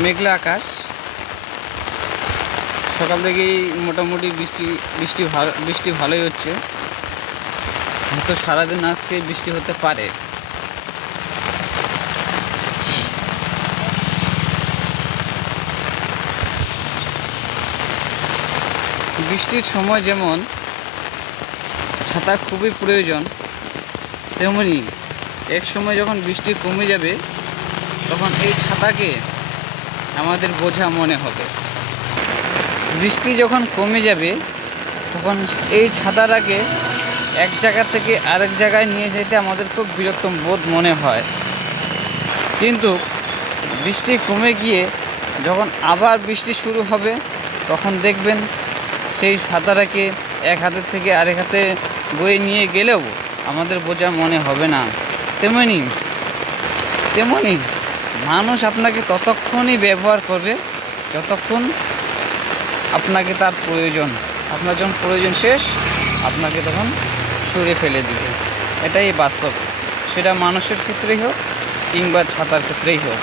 মেঘলা আকাশ, সকাল থেকেই মোটামুটি বৃষ্টি ভালোই হচ্ছে। হয়তো সারাদিন আজকে বৃষ্টি হতে পারে। বৃষ্টির সময় যেমন ছাতা খুবই প্রয়োজন, তেমনি এক সময় যখন বৃষ্টি কমে যাবে তখন এই ছাতাকে আমাদের বোঝা মনে হবে। বৃষ্টি যখন কমে যাবে তখন এই ছাতাটাকে এক জায়গা থেকে আরেক জায়গায় নিয়ে যেতে আমাদের খুব বিরক্ত বোধ মনে হয়। কিন্তু বৃষ্টি কমে গিয়ে যখন আবার বৃষ্টি শুরু হবে তখন দেখবেন সেই ছাতাটাকে এক হাতের থেকে আরেক হাতে বয়ে নিয়ে গেলেও আমাদের বোঝা মনে হবে না। তেমনি মানুষ আপনাকে ততক্ষণই ব্যবহার করবে যতক্ষণ আপনাকে তার প্রয়োজন। আপনার যখন প্রয়োজন শেষ আপনাকে তখন ছুঁড়ে ফেলে দিবে। এটাই বাস্তব, সেটা মানুষের ক্ষেত্রেই হোক কিংবা ছাতার ক্ষেত্রেই হোক।